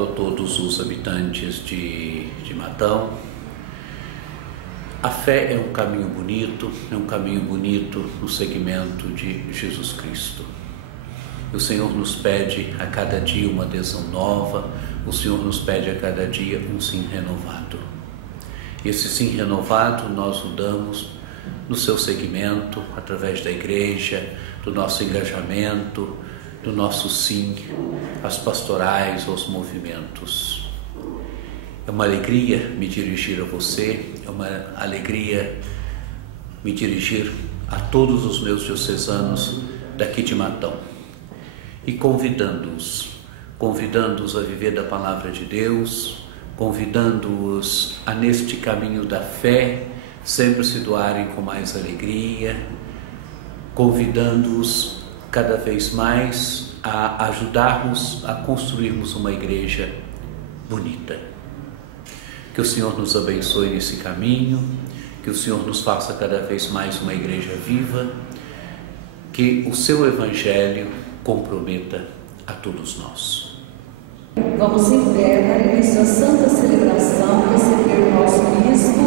Saúdo a todos os habitantes de Matão. A fé é um caminho bonito no segmento de Jesus Cristo. O Senhor nos pede a cada dia uma adesão nova, o Senhor nos pede a cada dia um sim renovado. Esse sim renovado nós o damos no seu segmento, através da igreja, do nosso engajamento, do nosso sim às pastorais, aos movimentos. É uma alegria me dirigir a você, é uma alegria me dirigir a todos os meus diocesanos daqui de Matão e convidando-os a viver da Palavra de Deus, convidando-os a neste caminho da fé sempre se doarem com mais alegria, convidando-os cada vez mais a ajudarmos a construirmos uma igreja bonita. Que o Senhor nos abençoe nesse caminho, que o Senhor nos faça cada vez mais uma igreja viva, que o seu Evangelho comprometa a todos nós. Vamos em pé, para início a santa celebração, receber o nosso bispo.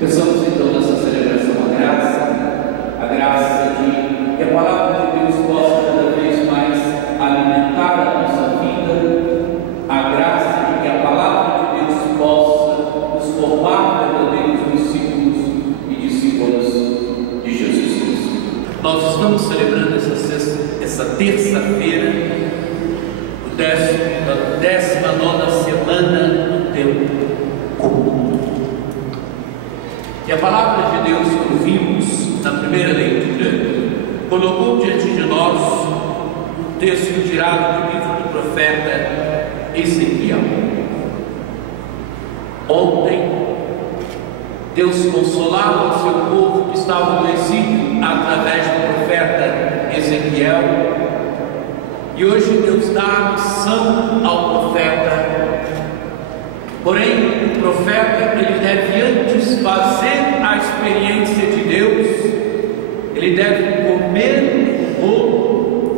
Pensamos então nessa celebração a graça de que a palavra de Deus possa cada vez mais alimentar a nossa vida, a graça de que a palavra de Deus possa nos formar verdadeiros discípulos e discípulas de Jesus Cristo. Nós estamos celebrando essa terça-feira, a 19ª semana do tempo comum. E a palavra de Deus que ouvimos na primeira leitura colocou diante de nós o texto tirado do livro do profeta Ezequiel. Ontem, Deus consolava o seu povo que estava no exílio através do profeta Ezequiel, e hoje Deus dá a missão ao profeta. Porém, o profeta, ele deve antes fazer a experiência de Deus, ele deve comer o bolo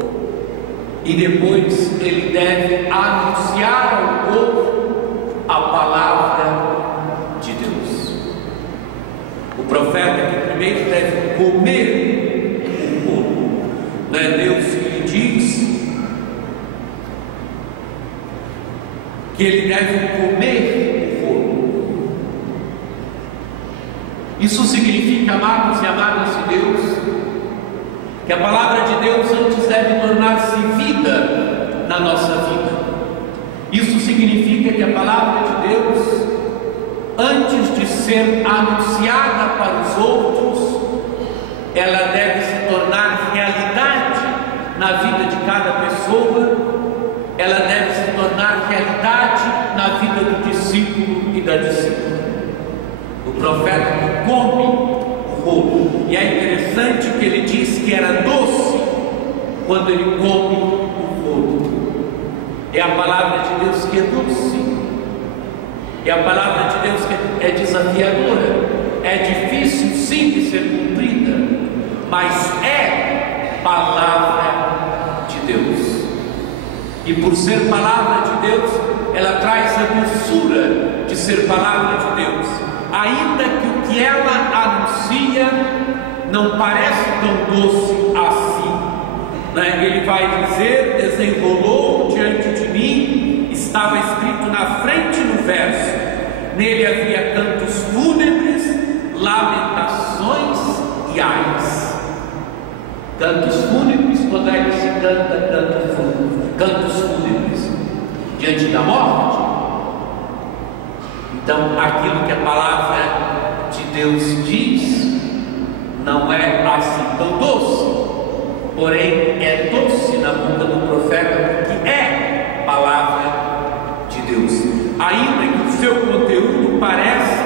e depois ele deve anunciar ao povo a palavra de Deus. O profeta que primeiro deve comer é Deus que lhe diz que ele deve comer o rolo. Isso significa, amados e amadas de Deus, que a palavra de Deus antes deve tornar-se vida na nossa vida. Isso significa que a palavra de Deus, antes de ser anunciada para os outros, ela deve se tornar realidade na vida de cada pessoa, ela deve se tornar realidade na vida do discípulo e da discípula. O profeta come o rolo, e é interessante que ele diz que era doce quando ele come o rolo. É a palavra de Deus que é doce, é a palavra de Deus que é desafiadora, é difícil sim de ser cumprida, mas é palavra de Deus. E por ser palavra de Deus, ela traz a doçura de ser palavra de Deus, ainda que o que ela anuncia não parece tão doce assim, né? Ele vai dizer: desenrolou diante de mim, estava escrito na frente no verso, nele havia cantos fúnebres, lamentações e ais. Cantos fúnebres, quando é que se canta cantos fúnebres? Diante da morte. Então, aquilo que a palavra de Deus diz não é assim tão doce, porém é doce na boca do profeta, porque é palavra de Deus, ainda que o seu conteúdo parece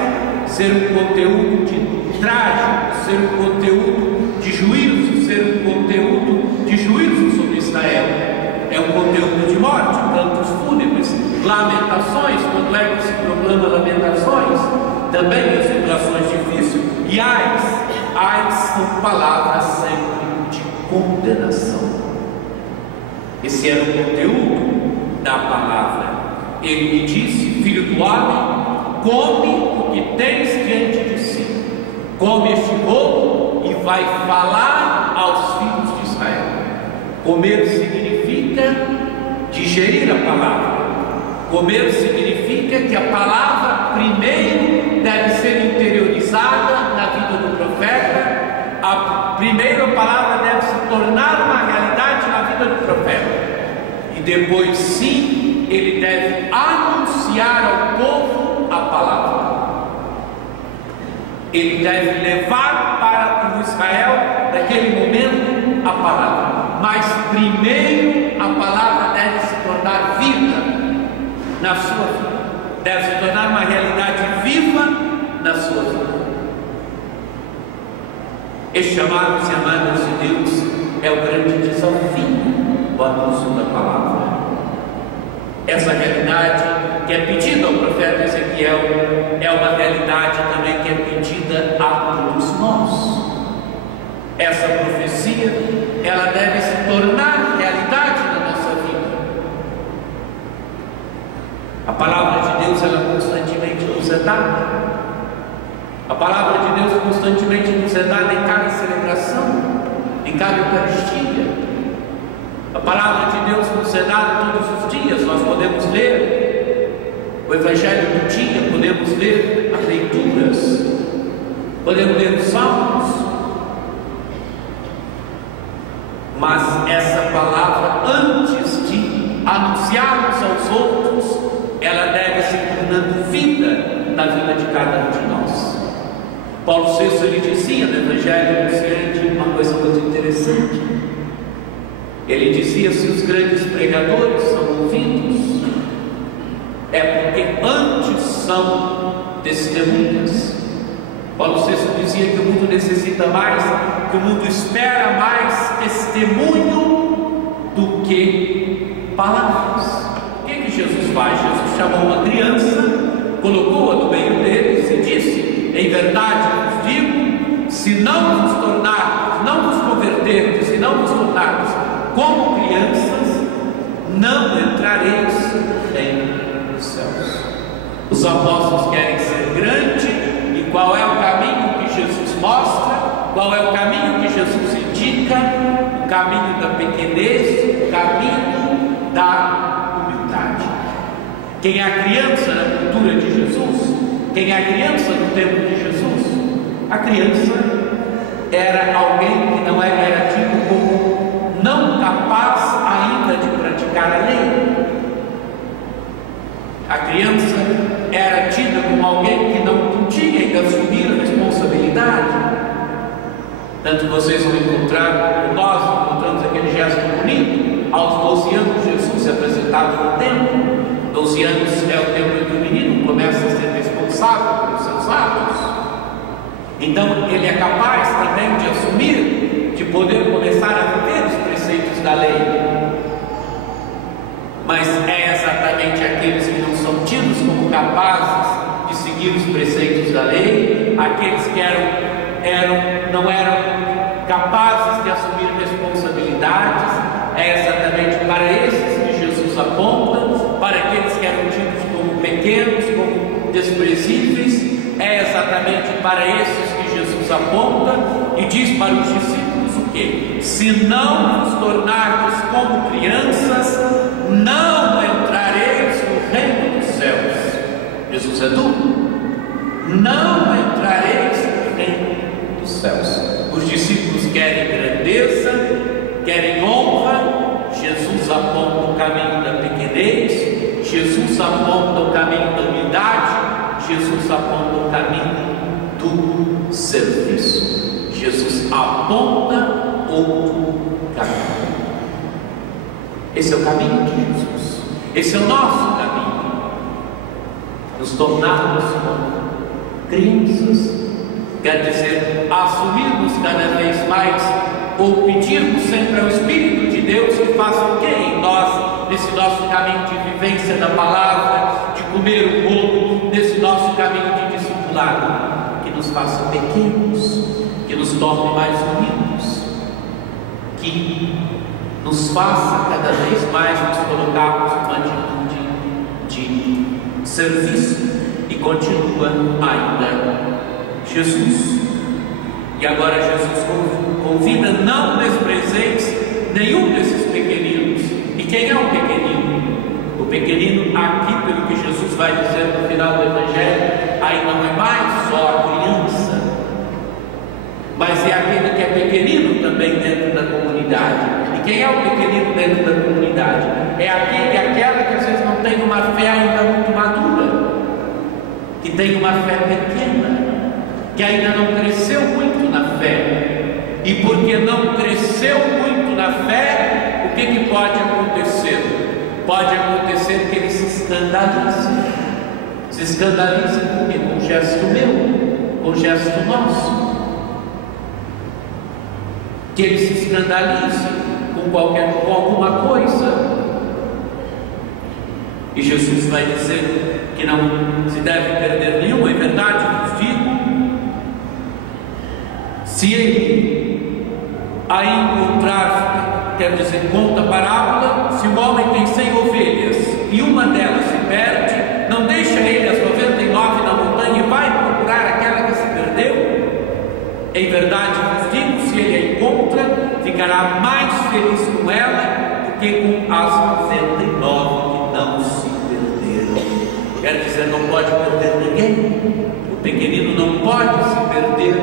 ser um conteúdo de trágico, ser um conteúdo de juízo, ser um conteúdo de juízo sobre Israel. É um conteúdo de morte, cantos fúnebres, lamentações, quando é que se proclama lamentações, também em situações difíceis, e ais são palavras sempre de condenação. Esse era o conteúdo da palavra. Ele me disse: filho do homem, come o que tens diante de si, come este rolo e vai falar aos filhos de Israel. Comer significa digerir a palavra. Comer significa que a palavra primeiro deve ser interiorizada na vida do profeta. Primeiro a palavra deve se tornar uma realidade na vida do profeta, e depois sim ele deve anunciar ao povo a palavra. Ele deve levar para o Israel naquele momento a palavra, mas primeiro a palavra deve se tornar vida na sua vida, deve se tornar uma realidade viva na sua vida. Este, amados e amadas de Deus, é o grande desafio do anúncio da palavra. Essa realidade que é pedida ao profeta Ezequiel é uma realidade também que é pedida a todos nós. Essa profecia, ela deve se tornar realidade na nossa vida. A palavra de Deus, ela constantemente nos é dada. A palavra de Deus constantemente nos é dada em cada celebração, em cada Eucaristia. A palavra de Deus nos é dada todos os dias. Nós podemos ler o Evangelho do dia, podemos ler as leituras, podemos ler os Salmos, mas essa palavra, antes de anunciarmos aos outros, ela deve se tornando vida na vida de cada um de nós. Paulo VI, ele dizia no Evangelho Anunciante uma coisa muito interessante. Ele dizia: se os grandes pregadores são ouvidos, é porque antes são testemunhas. Paulo VI dizia que o mundo necessita mais, que o mundo espera mais testemunho do que palavras. O que Jesus faz? Jesus chamou uma criança, colocou-a no meio deles e disse: em verdade vos digo, se não vos tornarmos, não vos convertermos, se não vos tornarmos como crianças, não entrareis no reino dos céus. Os apóstolos querem ser grandes, e qual é o caminho que Jesus mostra? Qual é o caminho que Jesus indica? O caminho da pequenez, o caminho da humildade. Quem é a criança na cultura de Jesus? Quem é a criança no tempo de Jesus? A criança era alguém que não era tido como não capaz ainda de praticar a lei. A criança era tida como alguém que não podia ainda assumir a responsabilidade. Tanto vocês vão encontrar, nós encontramos aquele gesto bonito. Aos 12 anos Jesus se apresentava no templo. 12 anos é o tempo em que o menino começa a ser responsável pelos seus atos. Então ele é capaz também de assumir, de poder começar a viver os preceitos da lei. Mas é exatamente aqueles que não são tidos como capazes de seguir os preceitos da lei, aqueles que não eram capazes de assumir responsabilidades. É exatamente para esses que Jesus aponta, para aqueles que eram tidos como pequenos, como desprezíveis. É exatamente para esses que Jesus aponta e diz para os discípulos o quê? Se não vos tornardes como crianças, não entrareis no reino dos céus. Jesus é duro. Não entrareis no reino dos céus. Os discípulos querem grandeza, querem honra. Jesus aponta o caminho da pequenez. Jesus aponta o caminho da humildade. Jesus aponta o caminho do serviço. Jesus aponta outro caminho. Esse é o caminho de Jesus. Esse é o nosso caminho. Nos tornarmos como crianças. Quer dizer, assumirmos cada vez mais, ou pedirmos sempre ao Espírito de Deus que faça o que em nós, nesse nosso caminho de vivência da palavra, de comer o bolo, nesse nosso caminho de discipulado, que nos faça pequenos, que nos torne mais unidos, que nos faça cada vez mais nos colocarmos numa atitude de serviço. E continua ainda Jesus. E agora Jesus convida: não desprezeis nenhum desses pequeninos. E quem é o pequenino? O pequenino, aqui pelo que Jesus vai dizer no final do Evangelho, aí não é mais só a criança, mas é aquele que é pequenino também dentro da comunidade. E quem é o pequenino dentro da comunidade? É aquele, aquela que às vezes não tem uma fé ainda muito madura, que tem uma fé pequena, que ainda não cresceu muito na fé. E porque não cresceu muito na fé, o que pode acontecer? Pode acontecer que ele se escandalize. Se escandalize com o quê? Com um gesto meu, com um gesto nosso. Que ele se escandalize com alguma coisa. E Jesus vai dizer que não se deve perder nenhum. É verdade, vos digo, se ele a encontrar, quer dizer, conta a parábola, se um homem tem 100 ovelhas e uma delas se perde, não deixa ele as 99 na montanha e vai procurar aquela que se perdeu? Em verdade vos digo, se ele a encontra, ficará mais feliz com ela do que com as 99 que não se perderam. Quer dizer, não pode perder ninguém. O pequenino não pode se perder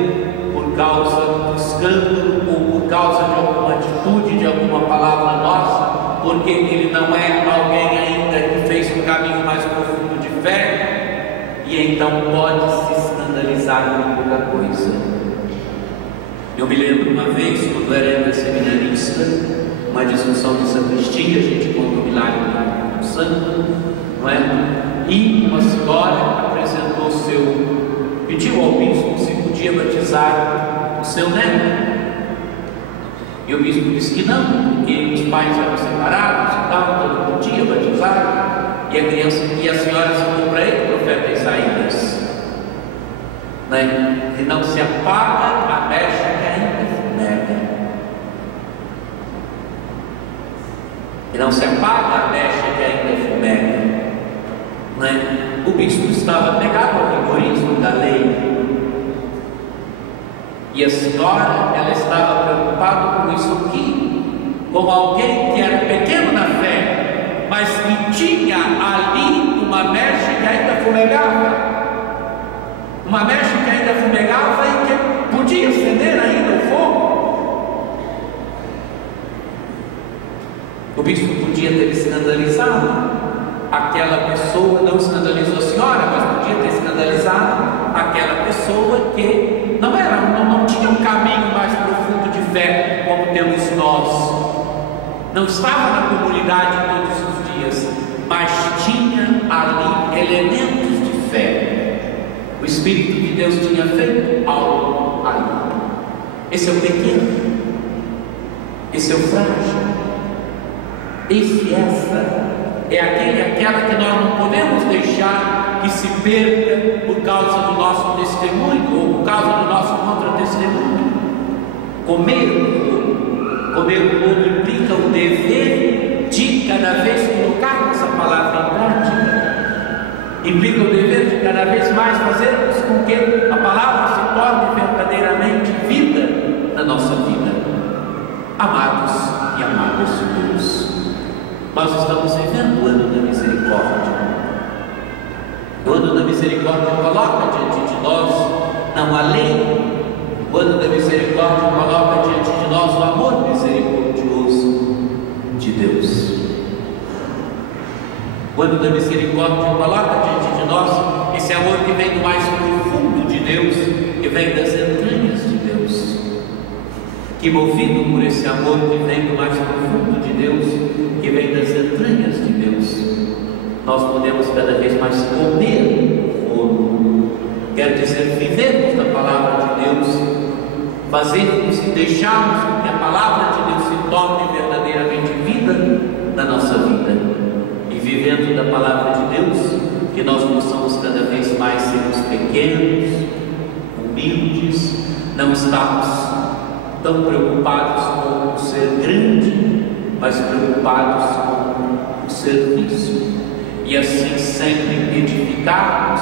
por causa do escândalo ou por causa de alguma atitude, de alguma palavra nossa, porque ele não é alguém ainda que fez um caminho mais profundo de fé e então pode se escandalizar com pouca coisa. Eu me lembro uma vez, quando era ainda seminarista, uma discussão de sacristia, a gente conta o milagre do santo, não é? E uma senhora apresentou pediu ao bispo se podia batizar o seu neto. E o bispo disse que não, porque os pais eram separados e tal, então não podia batizar. E a senhora citou para ele, profeta Isaías, né? Que não se apaga a mecha que ainda fumega. E não se apaga a mecha que ainda fumega. Né? O bispo estava pegado ao rigorismo da lei. E a senhora, ela estava preocupada com isso aqui. como alguém que era pequeno na fé, mas que tinha ali uma mecha que ainda fumegava. Uma mecha que ainda fumegava e que podia acender ainda o fogo. O bispo podia ter escandalizado aquela pessoa, não escandalizou a senhora, mas podia ter escandalizado aquela pessoa que não tinha um caminho mais profundo de fé como temos nós. Não estava na comunidade todos os dias, mas tinha ali elementos de fé. O Espírito de Deus tinha feito algo ali. Esse é o pequeno, esse é o frágil, essa é aquela que nós não podemos deixar que se perca por causa do nosso testemunho ou por causa do nosso contra-testemunho. Comer o bolo implica o dever de cada vez colocarmos a palavra em prática. Implica o dever de cada vez mais fazermos com que a palavra se torne verdadeiramente vida na nossa vida. Amados e amadas de Deus, nós estamos vivendo o ano da misericórdia. O ano da misericórdia coloca diante de nós não a lei. O ano da misericórdia coloca diante de nós o amor misericordioso de Deus. O ano da misericórdia coloca diante de nós esse amor que vem do mais profundo de Deus, que vem das entranhas de Deus. Que movido por esse amor que vem do mais profundo de Deus, que vem das entranhas de Deus, nós podemos cada vez mais comer o ouro. Quer dizer, vivermos da palavra de Deus, fazermos e deixarmos que a palavra de Deus se torne verdadeiramente vida na nossa vida. E vivendo da palavra de Deus, que nós possamos cada vez mais sermos pequenos, humildes, não estarmos tão preocupados com o ser grande, mas preocupados com o serviço, e assim sempre edificarmos,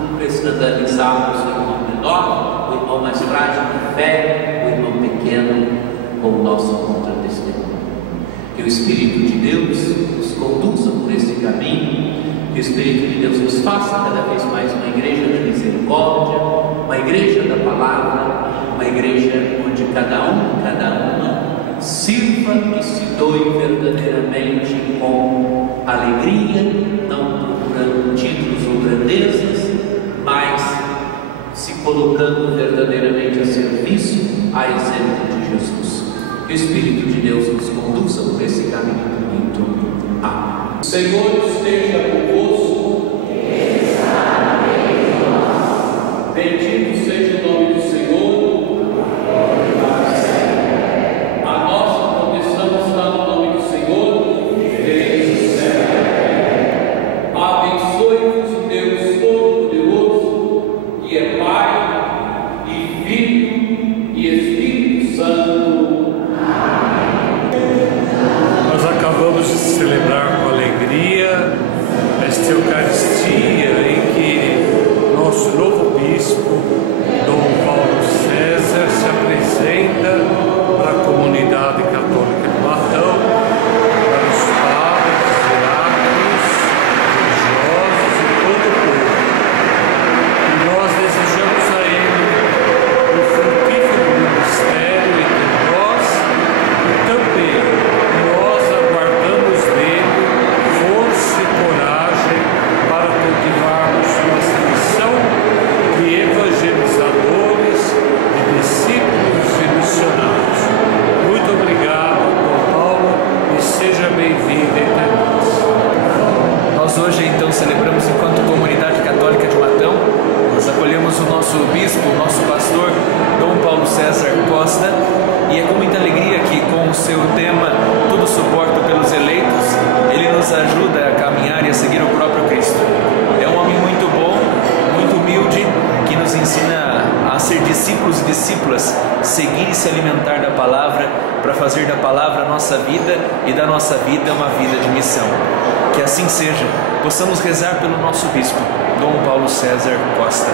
nunca escandalizarmos o irmão menor, o irmão mais frágil de fé, o irmão pequeno, com o nosso contra-testemunho. Que o Espírito de Deus nos conduza por esse caminho, que o Espírito de Deus nos faça cada vez mais uma igreja de misericórdia, uma igreja da palavra, uma igreja onde cada uma sirva e se doe verdadeiramente com alegria, não procurando títulos ou grandezas, mas se colocando verdadeiramente a serviço, a exemplo de Jesus. Que o Espírito de Deus nos conduza por esse caminho bonito. Amém. O Senhor esteja convosco. Bendito seja o nome do Senhor. A nossa proteção está no nome do Senhor, desde o céu. Abençoe-vos o Deus Todo-Poderoso, que é Pai e Filho e Espírito Santo. Nós acabamos de celebrar com alegria esta Eucaristia em que nosso novo bispo, Dom Paulo César, se apresenta para a comunidade católica de Matão, para os padres, diáconos, religiosos e todo o povo. E nós desejamos a ele o frutífero ministério entre nós e também nós aguardamos dele força e coragem para continuarmos nossa missão de evangelizadores, de discípulos e missionários. Muito obrigado, Dom Paulo, e seja bem-vindo entre nós. Nós hoje então celebramos enquanto comunidade católica de Matão, nós acolhemos o nosso bispo, o nosso pastor, Dom Paulo César Costa, e é com muita alegria que com o seu tema Tudo Suporto pelos Eleitos, ele nos ajuda a caminhar e a seguir o próprio Cristo. É um homem muito bom, muito humilde, que nos ensina a ser discípulos e discípulas, seguir e se alimentar da palavra, para fazer da palavra a nossa vida e da nossa vida uma vida de missão. Que assim seja, possamos rezar pelo nosso bispo, Dom Paulo César Costa.